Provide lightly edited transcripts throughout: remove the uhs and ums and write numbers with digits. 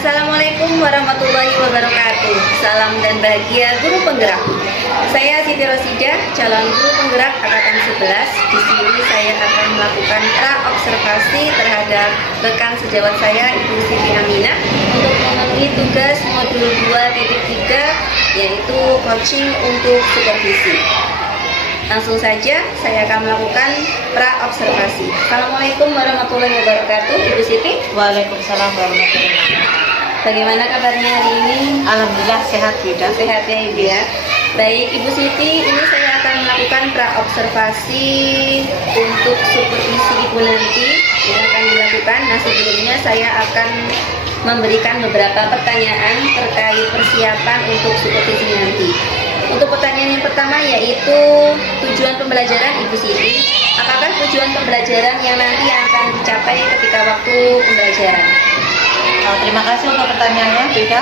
Assalamualaikum warahmatullahi wabarakatuh. Salam dan bahagia guru penggerak. Saya Siti Rosidah, calon guru penggerak angkatan 11. Di sini saya akan melakukan pra-observasi terhadap rekan sejawat saya, Ibu Siti Aminah, untuk memenuhi tugas modul 2.3, yaitu coaching untuk supervisi. Langsung saja saya akan melakukan pra-observasi. Assalamualaikum warahmatullahi wabarakatuh, Ibu Siti. Waalaikumsalam warahmatullahi wabarakatuh. Bagaimana kabarnya hari ini? Alhamdulillah sehat, Bunda. Sehat ya Ibu ya. Baik Ibu Siti, ini saya akan melakukan pra-observasi untuk supervisi Ibu nanti yang akan dilakukan. Nah, sebelumnya saya akan memberikan beberapa pertanyaan terkait persiapan untuk supervisi nanti. Untuk pertanyaan yang pertama yaitu tujuan pembelajaran Ibu Siti. Apakah tujuan pembelajaran yang nanti akan dicapai ketika waktu pembelajaran? Terima kasih untuk pertanyaannya, Bunda.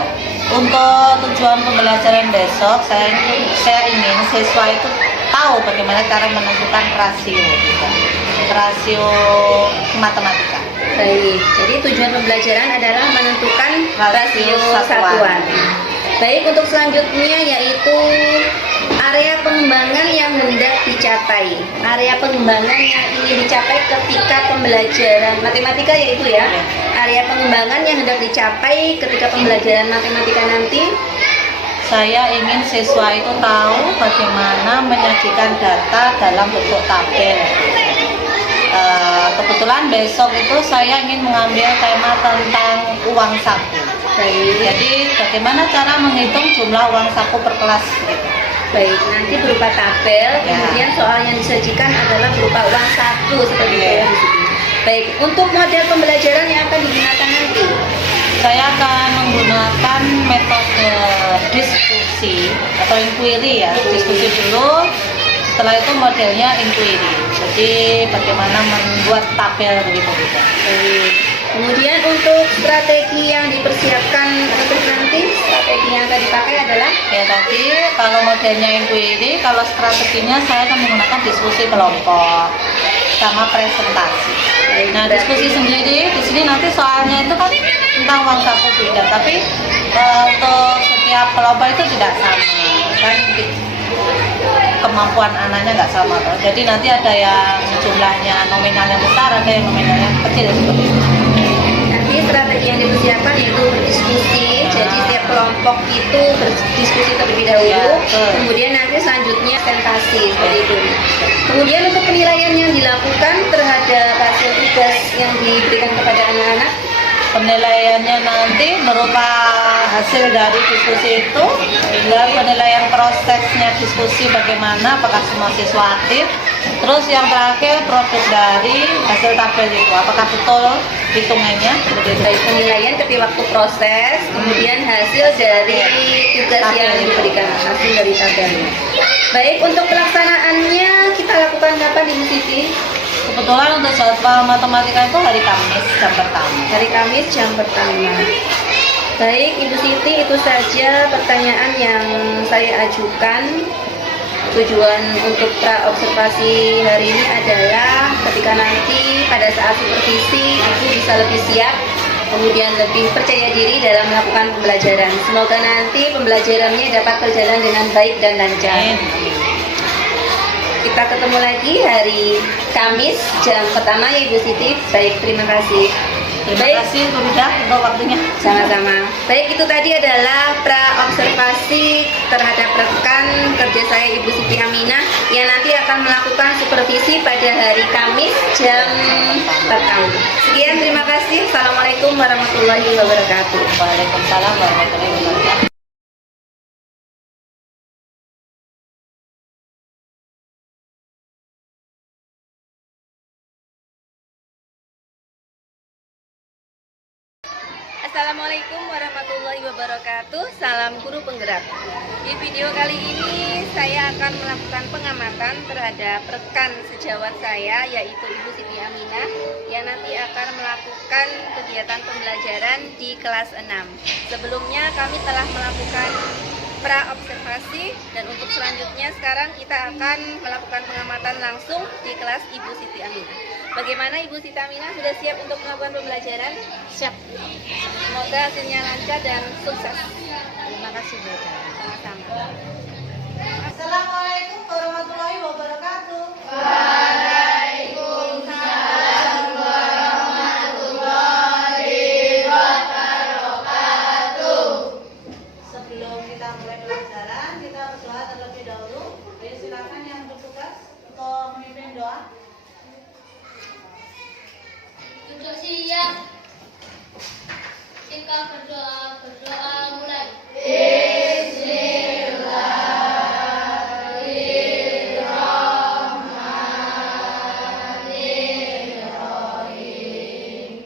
Untuk tujuan pembelajaran besok, saya ingin siswa itu tahu bagaimana cara menentukan rasio, Bunda. Rasio matematika. Baik, jadi tujuan pembelajaran adalah menentukan rasio satuan. Baik, untuk selanjutnya yaitu area pengembangan yang hendak dicapai. Area pengembangan yang ingin dicapai ketika pembelajaran matematika ya Ibu ya. Area pengembangan yang hendak dicapai ketika pembelajaran matematika nanti. Saya ingin siswa itu tahu bagaimana menyajikan data dalam bentuk tabel. Kebetulan besok itu saya ingin mengambil tema tentang uang saku. Baik. Jadi bagaimana cara menghitung jumlah uang saku per kelas gitu. Baik, nanti berupa tabel, kemudian soal yang disajikan adalah berupa uang saku seperti itu ya. Baik, untuk model pembelajaran yang akan digunakan nanti, saya akan menggunakan metode diskusi atau inquiry ya. Diskusi dulu, setelah itu modelnya inquiry. Jadi bagaimana membuat tabel begitu gitu. Kemudian untuk strategi yang dipersiapkan untuk nanti, strategi yang akan dipakai adalah ya tadi kalau modelnya inquiry, kalau strateginya saya akan menggunakan diskusi kelompok sama presentasi. Nah, diskusi sendiri di sini nanti soalnya itu kan tentang uang saku beda, tapi untuk setiap kelompok itu tidak sama kan, kemampuan anaknya nggak sama toh. Jadi nanti ada yang jumlahnya nominalnya besar, ada yang nominalnya kecil seperti itu. Nanti strategi yang dipersiapkan yaitu berdiskusi. Jadi setiap kelompok itu berdiskusi terlebih dahulu, kemudian nanti selanjutnya presentasi seperti itu. Kemudian untuk penilaian yang dilakukan terhadap hasil tugas yang diberikan kepada anak-anak, penilaiannya nanti berupa hasil dari diskusi itu, dan penilaian prosesnya diskusi bagaimana, apakah semua siswa aktif, terus yang terakhir produk dari hasil tabel itu, apakah betul hitungannya. Baik, penilaian ketika waktu proses, kemudian hasil dari tugas yang diberikan, hasil dari tabelnya. Baik, untuk pelaksanaannya kita lakukan kapan Ibu Siti? Kebetulan untuk jadwal matematika itu hari Kamis jam pertama. Hari Kamis jam pertama. Baik Ibu Siti, itu saja pertanyaan yang saya ajukan. Tujuan untuk pra-observasi hari ini adalah ketika nanti pada saat supervisi Ibu bisa lebih siap, kemudian lebih percaya diri dalam melakukan pembelajaran. Semoga nanti pembelajarannya dapat berjalan dengan baik dan lancar. Kita ketemu lagi hari Kamis jam pertama ya Ibu Siti. Baik, terima kasih. Terima kasih Bunda untuk waktunya. Sama-sama. Baik, itu tadi adalah pra-observasi terhadap rekan kerja saya Ibu Siti Aminah yang nanti akan melakukan supervisi pada hari Kamis jam pertama. Sekian, terima kasih. Assalamualaikum warahmatullahi wabarakatuh. Waalaikumsalam warahmatullahi wabarakatuh. Assalamualaikum warahmatullahi wabarakatuh. Salam guru penggerak. Di video kali ini saya akan melakukan pengamatan terhadap rekan sejawat saya yaitu Ibu Siti Aminah yang nanti akan melakukan kegiatan pembelajaran di kelas 6. Sebelumnya kami telah melakukan pra-observasi dan untuk selanjutnya sekarang kita akan melakukan pengamatan langsung di kelas Ibu Siti Aminah. Bagaimana Ibu Sitamina, sudah siap untuk melakukan pembelajaran? Siap. Semoga hasilnya lancar dan sukses. Terima kasih Bu. Sama-sama. Assalamualaikum warahmatullahi wabarakatuh. Sebelum kita mulai pelajaran, kita berdoa terlebih dahulu. Ayo silakan yang bertugas untuk memimpin doa. Duduk siap. Kita berdoa mulai.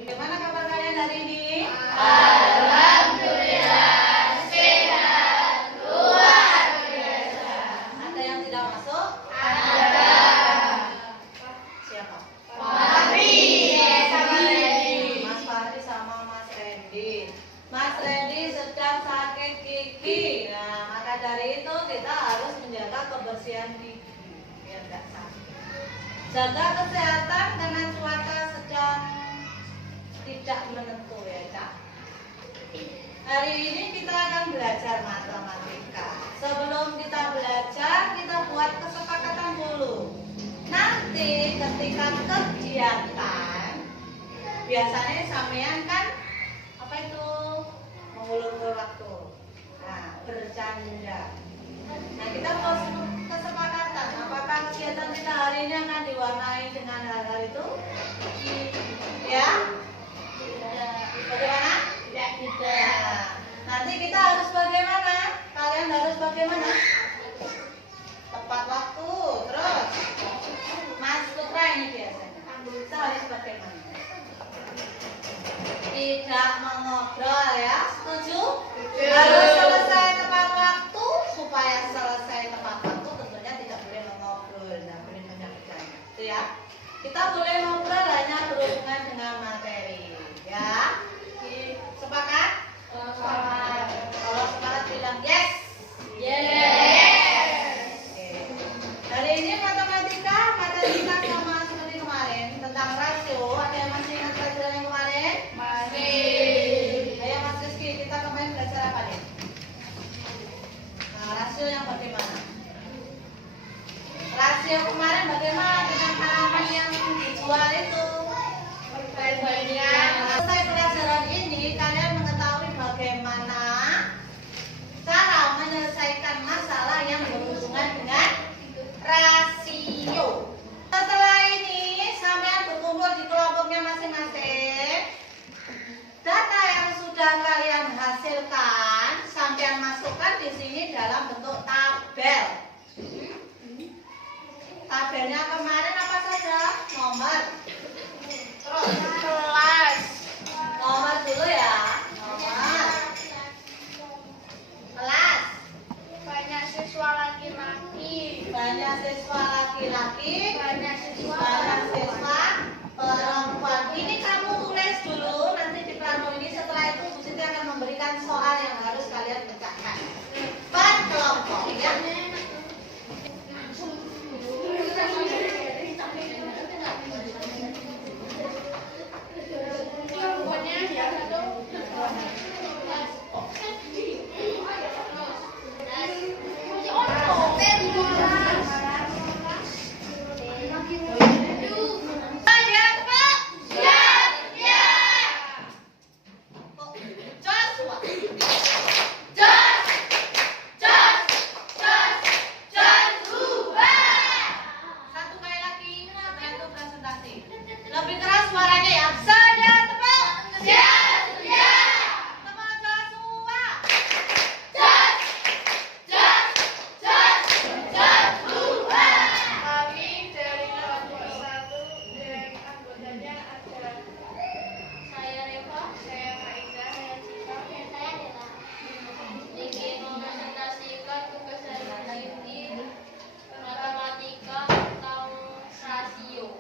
Bagaimana kabar kalian hari ini? Ada yang tidak masuk? Siapa? Mas Fahri sama Mas Randy. Mas Randy sedang sakit gigi. Nah, maka dari itu kita harus menjaga kebersihan gigi biar nggak sakit. Jaga kesehatan karena cuaca sedang tidak menentu ya, Cak. Hari ini kita akan belajar matematika. Sebelum kita belajar, kita buat kesepakatan dulu. Nanti ketika kegiatan, biasanya sampean kan apa itu mengulur-ulur waktu. Nah, bercanda. Nah, kita buat kesepakatan. Apakah kegiatan kita hari ini akan diwarnai dengan hal-hal itu? Ya? Bagaimana? Tidak. Nanti kita harus bagaimana? Kalian harus bagaimana? Tepat waktu. Terus Mas Putra ini biasanya. Kita harus bagaimana? Tidak mengobrol ya. Setuju? Harus selesai tepat waktu. Supaya selesai tepat waktu tentunya tidak boleh mengobrol, tidak boleh banyak bercanda. Itu ya. Kita boleh ngobrol hanya berhubungan dengan materi. Ya. Sepakat? Sepakat. Kalau sepakat bilang yes. Oke. Hari ini matematika sama seperti kemarin tentang rasio. Ada yang masih ingat pelajaran yang kemarin? Ayo Mas Rizky, kita kemarin belajar apa nih? Nah, rasio yang bagaimana? Rasio kemarin bagaimana dengan tanaman yang dijual itu? Selesai pelajaran ini, kalian mengetahui bagaimana cara menyelesaikan masalah yang berhubungan dengan rasio. Setelah ini, sampean berkumpul di kelompoknya masing-masing. Data yang sudah kalian hasilkan, sampean masukkan di sini dalam bentuk tabel. Tabelnya kemarin apa saja? Nomor. Terus kelas. Nomor dulu ya. Nomor. Kelas. Banyak siswa laki-laki. Banyak siswa laki-laki. Banyak siswa Banyak siswa perempuan. Ini kamu tulis dulu. Nanti di plano ini setelah itu Bu Siti akan memberikan soal yang harus kalian pecahkan. Per kelompok ya. Lebih keras suaranya ya. Saja tepuk. Siap. Tepuk Joshua. Kami dari kelompok 1 dan anggotanya ada saya Reva, saya Faiza, saya Cika, dan saya Dela. Ingin mempresentasikan tugas dari Siti matematika tentang rasio.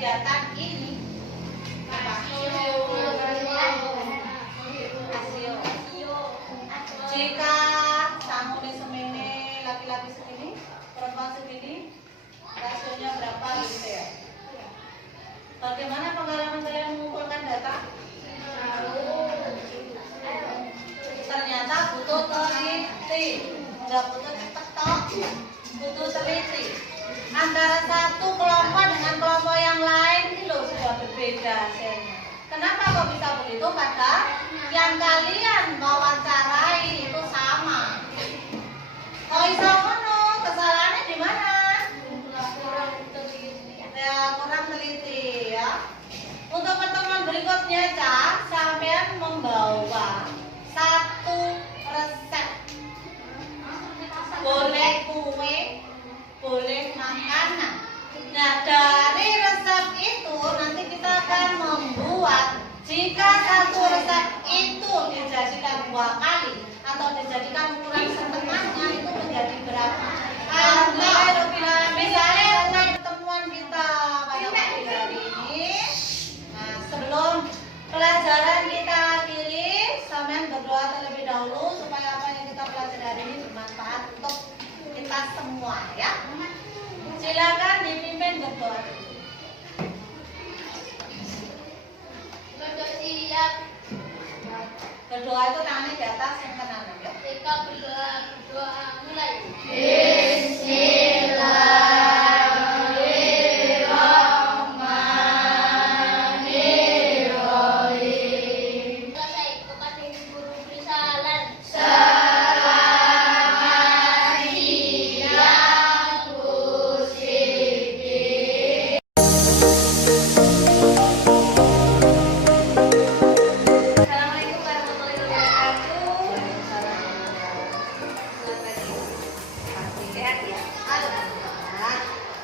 kegiatan ini apa? Jika tamunya semene, laki-laki segini, perempuan segini, rasionya berapa gitu ya? Bagaimana pengalaman kalian mengumpulkan data? Ternyata butuh teliti, nggak butuh cetok, butuh teliti. Antara satu kelompok dengan kelompok yang lain ini loh sudah berbeda hasilnya. Kenapa kok bisa begitu? Karena yang kalian wawancarai itu sama. Kalau bisa ngono, kesalahannya di mana? Ya, kurang teliti ya. Untuk pertemuan berikutnya, Cak, sampean membawa satu resep. Boleh kue, boleh makanan. Nah, dari resep itu nanti kita akan membuat, jika satu resep itu dijadikan 2 kali atau dijadikan ukuran setengahnya itu menjadi berapa? Atau misalnya untuk pertemuan kita pada pagi hari ini, nah sebelum pelajaran kita akhiri, sampean berdoa terlebih dahulu supaya apa yang kita pelajari hari ini bermanfaat untuk kita semua ya. Silakan dipimpin berdoa. Siap. Berdoa itu tangannya di atas yang kanan ya. Kita berdoa mulai. Selesai kepada guru bersalan. Assalamualaikum warahmatullahi wabarakatuh. Selamat pagi. Sehat ya?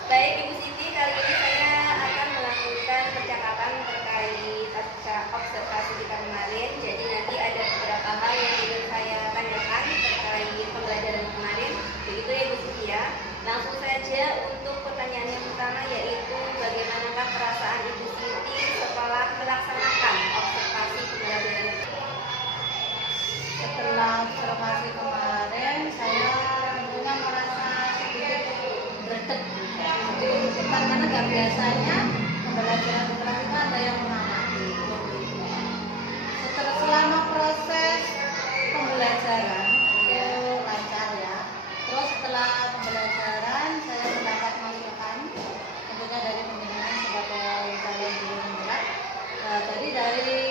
Baik Ibu Siti, kali ini saya akan melakukan percakapan terkait pasca observasi kita kemarin. Jadi nanti ada beberapa hal yang ingin saya tanyakan terkait pembelajaran kemarin. Begitu ya Ibu Siti ya. Langsung saja untuk pertanyaan yang pertama, yaitu bagaimanakah perasaan Ibu Siti setelah melaksanakan observasi pembelajaran? Setelah observasi kemarin, saya tentunya merasa sedikit berdek, karena nggak biasanya pembelajaran setelah itu ada yang mengamati. Selama proses pembelajaran itu lancar ya. Terus setelah pembelajaran saya mendapat masukan, tentunya dari pembinaan sebagai calon guru penggerak. Jadi dari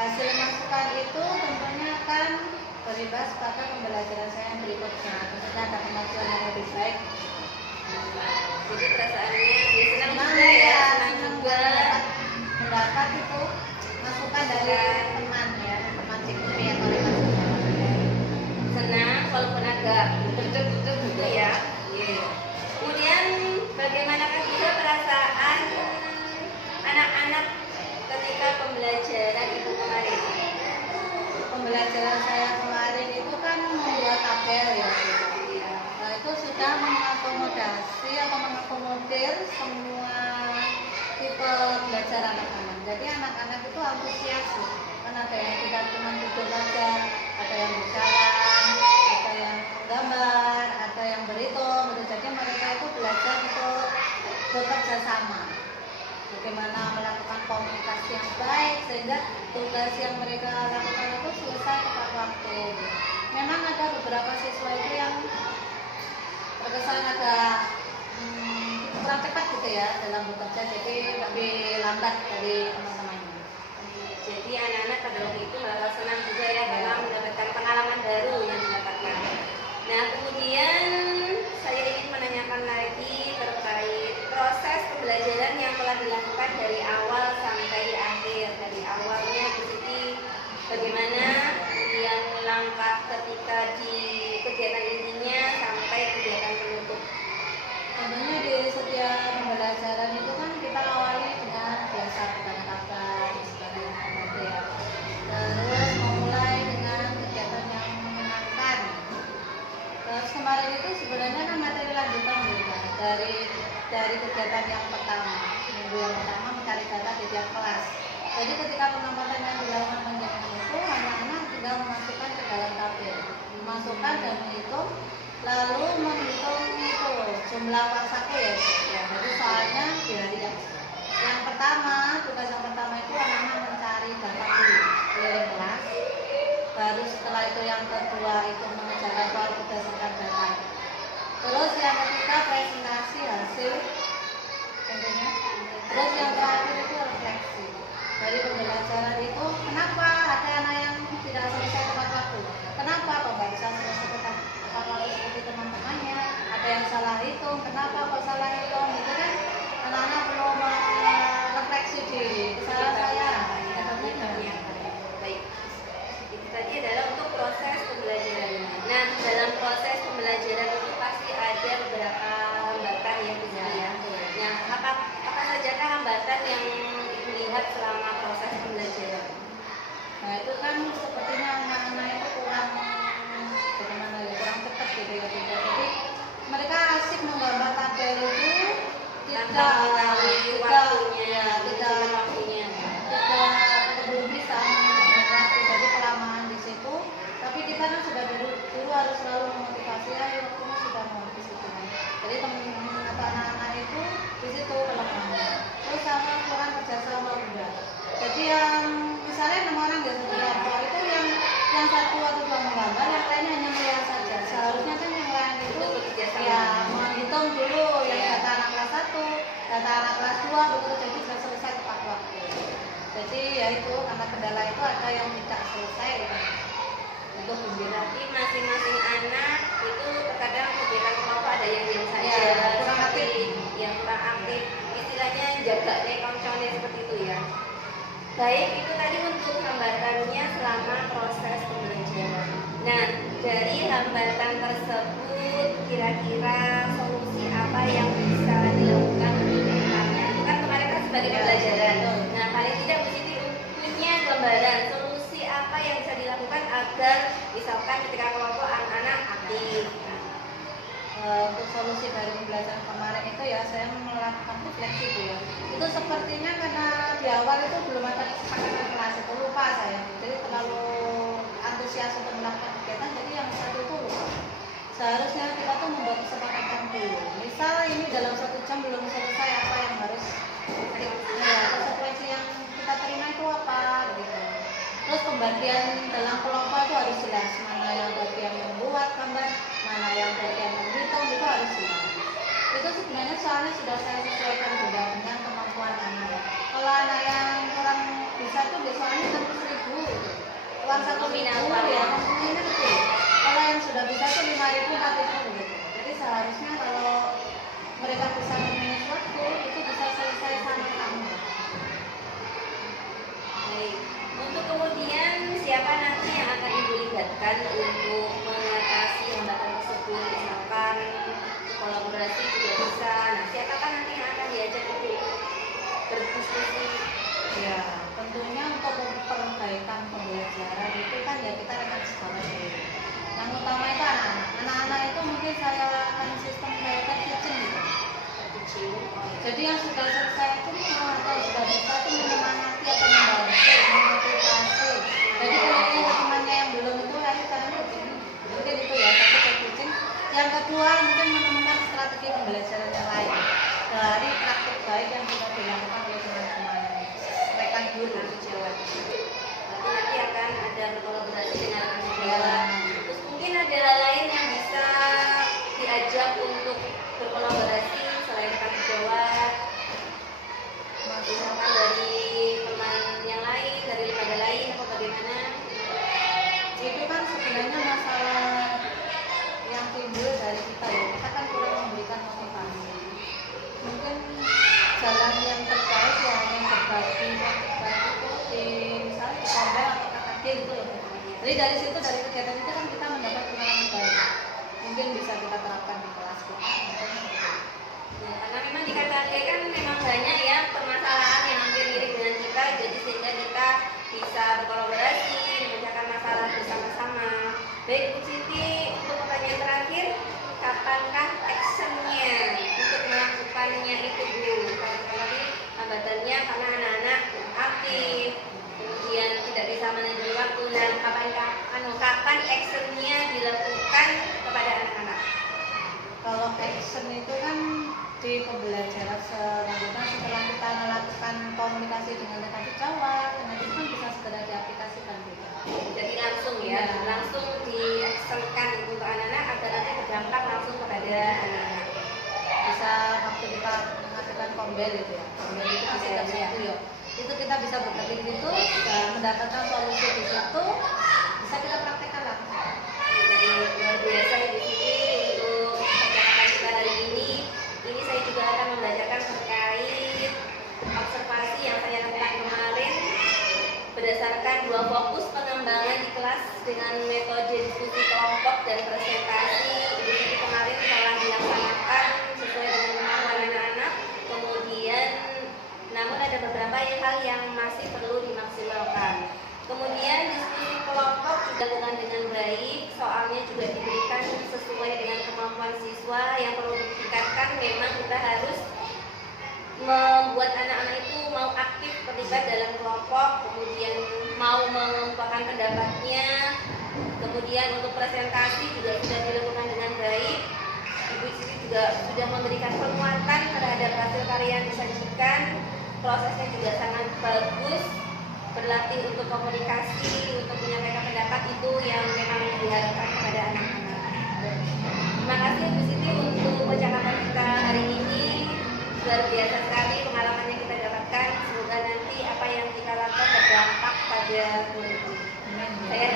hasil masukan itu tentunya akan berimbas pada pembelajaran saya yang berikutnya. Tentunya ada kemajuan yang lebih baik. Jadi perasaannya ya senang juga ya, senang juga. Mendapat itu masukan dari teman ya, teman cikumi atau rekan kerja. Senang walaupun agak butuh gitu ya. Kemudian bagaimanakah juga perasaan anak-anak ketika pembelajaran Ibu kemarin? Pembelajaran saya kemarin itu kan membuat tabel ya. Nah, itu sudah mengakomodasi atau mengakomodir semua tipe belajar anak-anak. Jadi anak-anak itu antusias sih. Kan ada yang tidak cuma duduk saja, ada yang berjalan, ada yang gambar, ada yang berhitung. Jadi mereka itu belajar untuk bekerja sama. Bagaimana melakukan komunikasi yang baik sehingga tugas yang mereka lakukan itu selesai tepat waktu. Memang ada beberapa siswa itu yang terkesan agak kurang cepat gitu ya dalam bekerja, jadi lebih lambat dari teman-temannya. Jadi anak-anak pada waktu itu merasa senang juga ya karena mendapatkan pengalaman baru yang didapatkan. Nah kemudian saya ingin menanyakan lagi terkait proses pembelajaran yang telah dilakukan dari awal sampai akhir. Dari awalnya Bu Siti bagaimana, kemudian langkah ketika di kegiatan intinya sampai kegiatan penutup. Tentunya di setiap pembelajaran itu kan kita awali dengan biasa bertanya kabar, sebagainya gitu ya. Terus memulai dengan kegiatan yang menyenangkan. Terus kemarin itu sebenarnya kan materi lanjutan juga dari kegiatan yang pertama minggu yang tiap kelas. Jadi ketika pengamatan yang dilakukan penjagaan itu, anak-anak tinggal memasukkan ke dalam tabel, memasukkan dan menghitung, lalu menghitung itu jumlah saku ya. Jadi soalnya di hari yang pertama, tugas yang pertama itu anak-anak mencari data dulu keliling kelas. Baru setelah itu yang kedua itu mengerjakan soal berdasarkan data. Terus yang ketiga presentasi hasil tentunya. Terus yang terakhir itu refleksi. Dari pembelajaran itu, kenapa ada anak yang tidak selesai tepat waktu? Kenapa kok nggak bisa selesai tepat waktu seperti teman-temannya? Ada yang salah hitung, kenapa kok salah hitung? Itu kan anak-anak perlu merefleksi diri. Kesalahan saya. Baik, itu tadi adalah untuk proses pembelajaran. Nah, dalam proses pembelajaran itu pasti ada beberapa hambatan yang ya. Nah, apa sajakah hambatan yang dilihat selama proses pembelajaran? Nah itu kan sepertinya anak-anak itu kurang bagaimana ya, kurang cepat gitu ya. Jadi mereka asik menggambar tabel itu tidak belum bisa menggunakan waktu, jadi kelamaan di situ. Tapi kita kan sudah dulu harus selalu memotivasi, ayo waktunya sudah mau di situ. Jadi teman-teman atau anak-anak itu di situ kelemahannya. Terus sama kurang kerjasama juga. Jadi yang misalnya 6 orang di satu kelompok itu yang satu atau dua menggambar, yang lainnya hanya melihat saja. Seharusnya kan yang lain itu ya menghitung dulu yang data anak kelas 1, data anak kelas 2 begitu, jadi sudah selesai tepat waktu. Jadi ya itu karena kendala itu ada yang tidak selesai itu berarti masing-masing anak itu terkadang kegiatan kelompok ada yang diam saja, ya, kurang aktif, yang kurang aktif, istilahnya jaga koncone seperti itu ya. Baik, itu tadi untuk hambatannya selama proses pembelajaran. Nah, dari hambatan tersebut kira-kira solusi apa yang bisa dilakukan untuk mengatasinya? Itu kan kemarin kan sebagai pembelajaran. Nah, paling tidak Bu Siti punya gambaran solusi apa yang bisa dilakukan agar misalkan ketika kelompok anak-anak aktif. Untuk solusi dari pembelajaran kemarin itu ya saya melakukan refleksi itu ya. Itu sepertinya karena di awal itu belum ada kesepakatan kelas, itu lupa saya. Jadi terlalu antusias untuk melakukan kegiatan, jadi yang satu itu lupa. Seharusnya kita tuh membuat kesepakatan dulu. Misal ini dalam 1 jam belum selesai, apa yang harus ya, konsekuensi yang kita terima itu apa gitu. Terus pembagian dalam kelompok itu harus jelas, mana yang bagian membuat gambar, mana yang bagian menghitung, itu harus jelas. Itu sebenarnya soalnya sudah saya sesuaikan juga dengan kemampuan anak. Kalau anak yang kurang bisa tuh biasanya 100.000 gitu. Uang 1.000 ya, ini kecil. Kalau yang sudah bisa tuh 5.000, 4.000 gitu. Jadi seharusnya kalau mereka bisa memanage waktu, itu bisa selesai sama-sama. Baik. Untuk kemudian siapa nanti yang akan Ibu libatkan untuk mengatasi hambatan tersebut? Misalkan kolaborasi juga bisa. Nah, siapakah nanti yang akan diajak untuk berdiskusi? Ya, tentunya untuk perbaikan pembelajaran itu kan ya kita akan secara dulu. Yang utama itu anak-anak. Anak-anak itu mungkin saya akan sistem kayak teaching gitu. Jadi yang sudah selesai itu atau sudah bisa itu menyemangati atau membantu, memotivasi. Jadi kalau yang temannya yang belum itu ayo caranya begini. Mungkin itu ya satu teaching. Yang kedua mungkin menemukan strategi pembelajaran yang lain dari praktik baik yang sudah dilakukan oleh teman-teman. Rekan guru sejawat. Berarti nanti akan ada berkolaborasi dengan rekan sejawat. Terus mungkin ada hal lain yang bisa diajak untuk berkolaborasi selain rekan sejawat. Misalkan dari teman yang lain, dari lembaga lain atau bagaimana? Itu kan sebenarnya masalah yang timbul dari kita ya. Kita kan kurang memberikan motivasi. Mungkin jalan yang terbaik ya yang berbagi itu di misalnya di komplek atau KKD itu loh. Jadi dari situ, dari kegiatan itu kan kita mendapat pengalaman baik. Mungkin bisa kita terapkan di kelas kita. Ya, karena memang di KKD kan memang banyak ya permasalahan yang hampir mirip dengan kita, jadi sehingga kita bisa berkolaborasi, memecahkan masalah bersama-sama. Baik Bu Siti, untuk pertanyaan terakhir, kapankah actionnya untuk melakukannya itu Bu? Kalau tadi hambatannya karena anak-anak ya, langsung diaksenkan untuk anak-anak agar nanti berdampak langsung kepada anak-anak. Bisa waktu kita menghasilkan kombel itu ya, kombel itu bisa Iya. itu ya, itu kita bisa berbagi di situ, mendapatkan solusi di situ, bisa kita praktekkan langsung. Jadi luar biasa Ibu Siti untuk percakapan kita hari ini. Ini saya juga akan membacakan terkait observasi yang saya lakukan kemarin berdasarkan 2 fokus pengembangan di kelas dengan metode diskusi kelompok dan presentasi. Ibu Siti kemarin telah dilaksanakan sesuai dengan kemampuan anak-anak. Kemudian namun ada beberapa hal yang masih perlu dimaksimalkan. Kemudian diskusi kelompok juga dilakukan dengan baik, soalnya juga diberikan sesuai dengan kemampuan siswa. Yang perlu ditingkatkan memang kita harus membuat anak-anak itu mau aktif terlibat dalam kelompok, kemudian mau mengungkapkan pendapatnya. Kemudian untuk presentasi juga sudah dilakukan dengan baik. Ibu Siti juga sudah memberikan penguatan terhadap hasil karya yang disajikan. Prosesnya juga sangat bagus, berlatih untuk komunikasi, untuk menyampaikan pendapat itu yang memang diharapkan kepada anak-anak. Terima kasih Ibu Siti untuk percakapan kita hari ini. Luar biasa sekali pengalaman yang kita dapatkan. Semoga nanti apa yang kita lakukan berdampak pada guru. Saya